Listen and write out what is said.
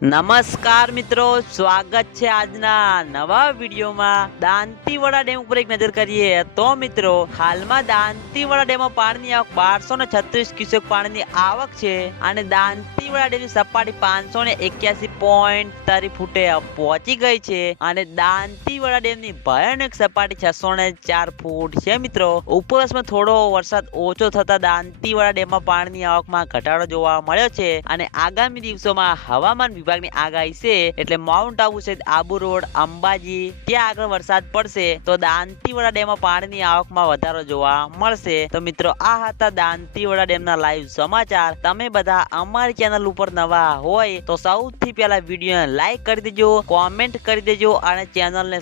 નમસ્કાર મિત્રો, સ્વાગત છે આજના નવા વિડીયોમાં. દાંતીવાડા ડેમ ઉપર એક નજર કરીએ તો મિત્રો, હાલમાં દાંતીવાડા ડેમમાં પાણીની આવક બારસો ને છત્રીસ ક્યુસેક પાણીની આવક છે અને દાંતીવાડા ડેમની સપાટી પાંચસો ને એક્યાસી પોઈન્ટ તારી ફૂટે પહોંચી ગઈ છે અને દાંતીવાડા ડેમની ભયાનક સપાટી છસો ને ચાર ફૂટ છે મિત્રો. ઉપરવાસમાં થોડો વરસાદ ઓછો થતા દાંતીવાડા ડેમમાં પાણીની આવકમાં ઘટાડો જોવા મળ્યો છે અને આગામી દિવસોમાં હવામાન વિભાગની આગાહી છે એટલે માઉન્ટ આબુ સહિત આબુ રોડ, અંબાજી, ત્યાં આગળ વરસાદ પડશે તો દાંતીવાડા ડેમમાં પાણીની આવકમાં વધારો જોવા મળશે. તો મિત્રો, આ હતા દાંતીવાડા ડેમના લાઈવ સમાચાર. તમે બધા અમારી ચેનલ ઉપર નવા હોય તો સૌથી પહેલા વીડિયો લાઈક કરી દેજો કોમેન્ટ કરી દેજો અને ચેનલને